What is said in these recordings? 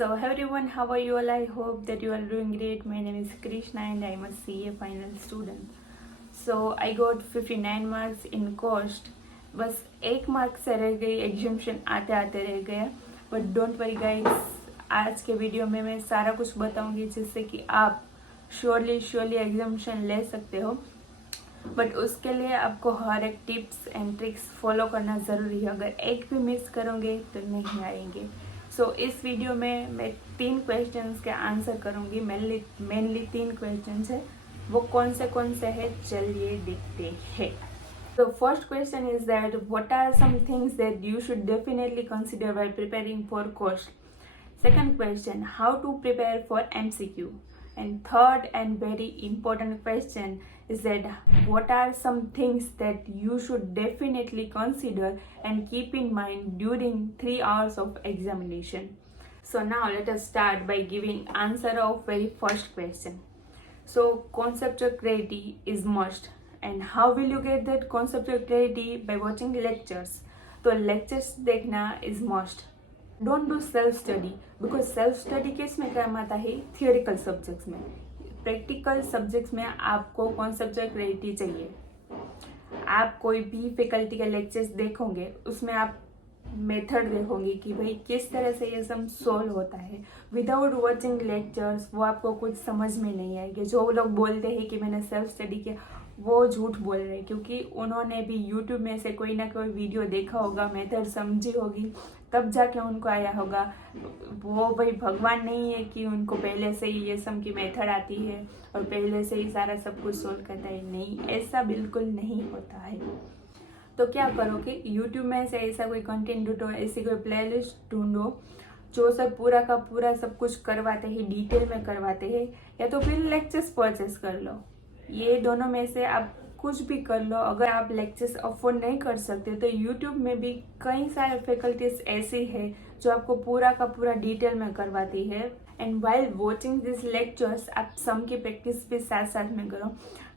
So, hey everyone, how are you all? I hope that you are doing great. My name is Krishna and I am a CA final student. So, I got 59 marks in cost. बस एक mark से रह गई, एग्जामिशन आते आते रह गया. But don't worry guys, आज के वीडियो में मैं सारा कुछ बताऊंगी जिससे कि आप श्योरली एग्जामिशन ले सकते हो. बट उसके लिए आपको हर एक टिप्स एंड ट्रिक्स फॉलो करना ज़रूरी है. अगर एक भी मिस करोगे तो नहीं आएंगे. सो इस वीडियो में मैं 3 क्वेश्चंस के आंसर करूँगी. मेनली 3 क्वेश्चंस है. वो कौन से है चलिए देखते हैं. The first question is that what are some things that you should definitely consider while preparing for course? Second question, how to prepare for MCQ? And third and very important question is that what are some things that you should definitely consider and keep in mind during 3 hours of examination? So now let us start by giving answer of very first question. So conceptual clarity is must. And how will you get that conceptual clarity? By watching lectures. तो lectures देखना is must. Don't do self study because self study किस में काम आता है? Theoretical subjects में. Practical subjects में आपको कॉन्सेप्चुअल क्लैरिटी चाहिए. आप कोई भी फैकल्टी के लेक्चर्स देखोगे उसमें आप मेथड देखोगे कि भाई किस तरह से ये सब सोल्व होता है. विदाउट वॉचिंग लेक्चर्स वो आपको कुछ समझ में नहीं आएगी. जो लोग बोलते हैं कि मैंने सेल्फ स्टडी किया वो झूठ बोल रहे हैं, क्योंकि उन्होंने भी यूट्यूब में से कोई ना कोई वीडियो देखा होगा, मेथड समझी होगी, तब जाके उनको आया होगा. वो भाई भगवान नहीं है कि उनको पहले से ही ये सब की मेथड आती है और पहले से ही सारा सब कुछ सोल्व करता है. नहीं, ऐसा बिल्कुल नहीं होता है. तो क्या करो कि यूट्यूब में से ऐसा कोई कंटेंट ढूंढो, ऐसी कोई प्लेलिस्ट ढूंढो जो सब पूरा का पूरा सब कुछ करवाते हैं, डिटेल में करवाते हैं, या तो फिर लेक्चर्स परचेस कर लो. ये दोनों में से आप कुछ भी कर लो. अगर आप लेक्चर्स अफोर्ड नहीं कर सकते तो यूट्यूब में भी कई सारे फैकल्टीज ऐसी है जो आपको पूरा का पूरा डिटेल में करवाती है. And while watching this lectures आप सम की प्रैक्टिस भी साथ साथ में करो,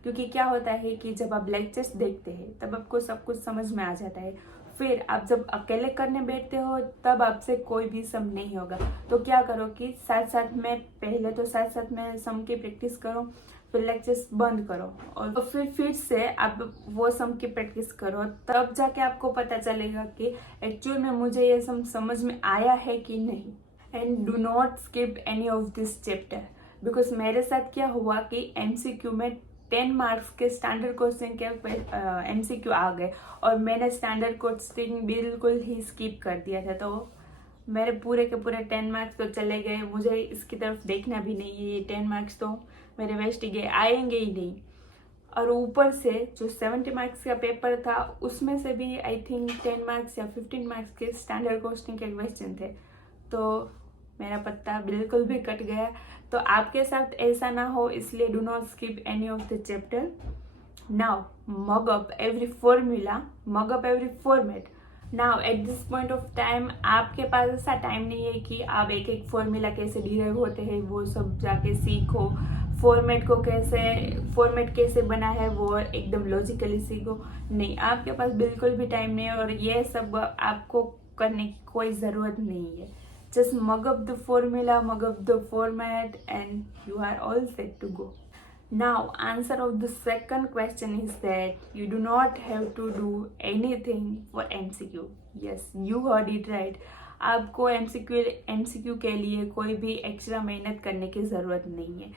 क्योंकि क्या होता है कि जब आप लेक्चर्स देखते हैं तब आपको सब कुछ समझ में आ जाता है. फिर आप जब अकेले करने बैठते हो तब आपसे कोई भी सम नहीं होगा. तो क्या करो कि साथ साथ में सम की प्रैक्टिस करो, फिर लेक्चर्स बंद करो और फिर से आप वो सम की प्रैक्टिस करो. तब जाके आपको पता चलेगा कि एक्चुअल में मुझे ये सम समझ में आया है कि नहीं. And do not skip any of this chapter, because मेरे साथ क्या हुआ कि MCQ में 10 मार्क्स के स्टैंडर्ड क्वेश्चन के MCQ आ गए और मैंने स्टैंडर्ड क्वेश्चन बिल्कुल ही स्किप कर दिया था. तो मेरे पूरे के पूरे 10 मार्क्स तो चले गए. मुझे इसकी तरफ देखना भी नहीं है. ये 10 मार्क्स तो मेरे वेस्ट गए, आएंगे ही नहीं. और ऊपर से जो 70 मार्क्स का पेपर था उसमें से भी आई थिंक 10 मार्क्स या 15 मार्क्स के स्टैंडर्ड क्वेश्चन के क्वेश्चन थे. तो मेरा पत्ता बिल्कुल भी कट गया. तो आपके साथ ऐसा ना हो, इसलिए do not skip any of the chapter. Now mug up every formula, mug up every format. Now at this point of time आपके पास ऐसा टाइम नहीं है कि आप एक एक फॉर्मूला कैसे डिराइव होते हैं वो सब जाके सीखो. फॉर्मेट कैसे बना है वो एकदम लॉजिकली सीखो. नहीं, आपके पास बिल्कुल भी टाइम नहीं है और ये सब आपको करने की कोई ज़रूरत नहीं है. Just mug up the formula, mug up the format and you are all set to go. Now, answer of the second question is that you do not have to do anything for MCQ. Yes, you heard it right. आपको MCQ के लिए कोई भी extra मेहनत करने की ज़रूरत नहीं है,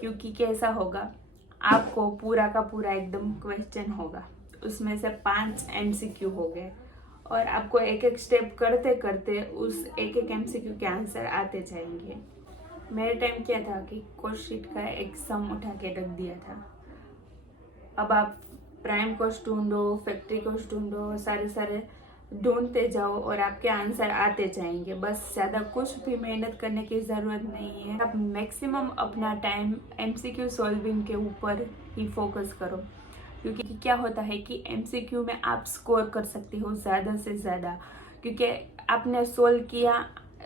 क्योंकि कैसा होगा, आपको पूरा का पूरा एकदम क्वेश्चन होगा, उसमें से 5 MCQ हो गए और आपको एक एक स्टेप करते करते उस एक एक MCQ के आंसर आते जाएंगे. मेरे टाइम क्या था कि कोस्ट शीट का एक सम उठा के रख दिया था. अब आप प्राइम कोस्ट ढूंढो, फैक्ट्री कोस्ट ढूंढो, सारे ढूंढते जाओ और आपके आंसर आते जाएंगे. बस ज़्यादा कुछ भी मेहनत करने की ज़रूरत नहीं है. आप मैक्सिमम अपना टाइम MCQ सॉल्विंग के ऊपर ही फोकस करो, क्योंकि क्या होता है कि MCQ में आप स्कोर कर सकते हो ज़्यादा से ज़्यादा, क्योंकि आपने सोल्व किया,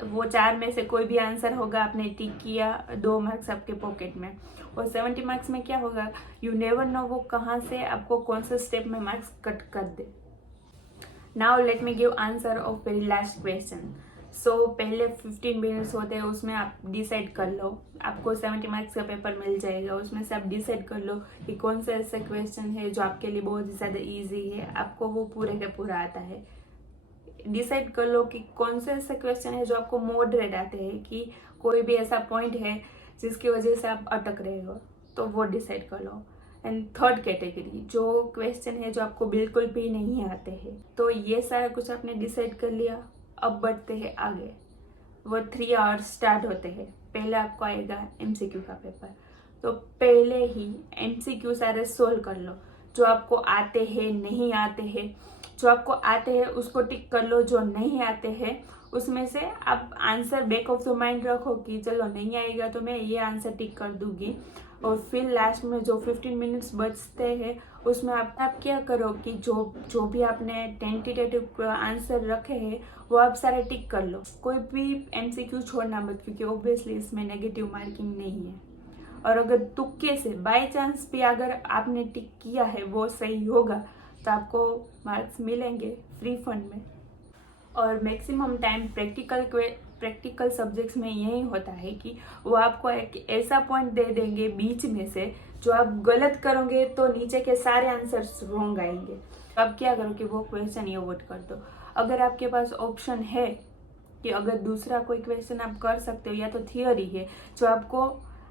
वो 4 में से कोई भी आंसर होगा, आपने टिक किया, 2 मार्क्स आपके पॉकेट में. और 70 मार्क्स में क्या होगा, यू नेवर नो वो कहाँ से आपको कौन सा स्टेप में मार्क्स कट कर दे. Now let me give answer of very last question. So पहले 15 मिनट्स होते हैं, उसमें आप डिसाइड कर लो, आपको 70 मार्क्स का पेपर मिल जाएगा, उसमें से आप डिसाइड कर लो कि कौन सा ऐसा क्वेश्चन है जो आपके लिए बहुत ही ज़्यादा ईजी है, आपको वो पूरे का पूरा आता है। डिसाइड कर लो कि कौन सा ऐसा क्वेश्चन है जो आपको मॉडरेट आते हैं, कि कोई भी ऐसा पॉइंट है जिसकी वजह से आप अटक रहे हो, तो वो डिसाइड कर लो। एंड थर्ड कैटेगरी, जो क्वेश्चन है जो आपको बिल्कुल भी नहीं आते हैं। तो ये सारा कुछ आपने डिसाइड कर लिया। अब बढ़ते हैं आगे। वो 3 आवर्स स्टार्ट होते हैं। पहले आपको आएगा MCQ का पेपर, तो पहले ही MCQ सारे सोल्व कर लो, जो आपको आते हैं नहीं आते हैं। जो आपको आते हैं उसको टिक कर लो, जो नहीं आते हैं उसमें से आप answer back of the mind रखो कि चलो नहीं आएगा तो मैं ये आंसर टिक कर दूंगी। और फिर लास्ट में जो 15 मिनट्स बचते हैं उसमें आप क्या करो कि जो भी आपने टेंटेटिव आंसर रखे हैं वो आप सारे टिक कर लो। कोई भी MCQ छोड़ना मत, क्योंकि ऑब्वियसली इसमें नेगेटिव मार्किंग नहीं है। और अगर तुक्के से बाय चांस भी अगर आपने टिक किया है वो सही होगा तो आपको मार्क्स मिलेंगे फ्री फंड में। और मैक्सिमम टाइम प्रैक्टिकल सब्जेक्ट्स में यही होता है कि वो आपको एक ऐसा पॉइंट दे देंगे बीच में से, जो आप गलत करोगे तो नीचे के सारे आंसर्स रॉन्ग आएंगे। तो आप क्या करो कि वो क्वेश्चन ही अवॉइड कर दो। अगर आपके पास ऑप्शन है कि अगर दूसरा कोई क्वेश्चन आप कर सकते हो, या तो थियोरी है जो आपको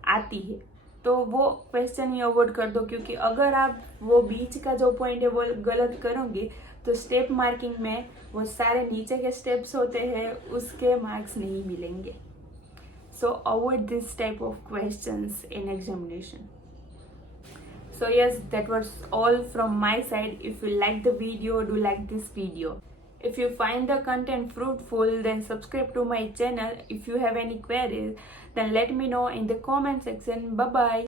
आती है, तो वो क्वेश्चन ही अवॉइड कर दो। क्योंकि अगर आप वो बीच का जो पॉइंट है वो गलत करोगे तो स्टेप मार्किंग में वो सारे नीचे के स्टेप्स होते हैं, उसके मार्क्स नहीं मिलेंगे। सो avoid this type of questions in examination. So yes, that was all from my side. If you like the video, do like this video. If you find the content fruitful, then subscribe to my channel. If you have any queries, then let me know in the comment section. Bye bye.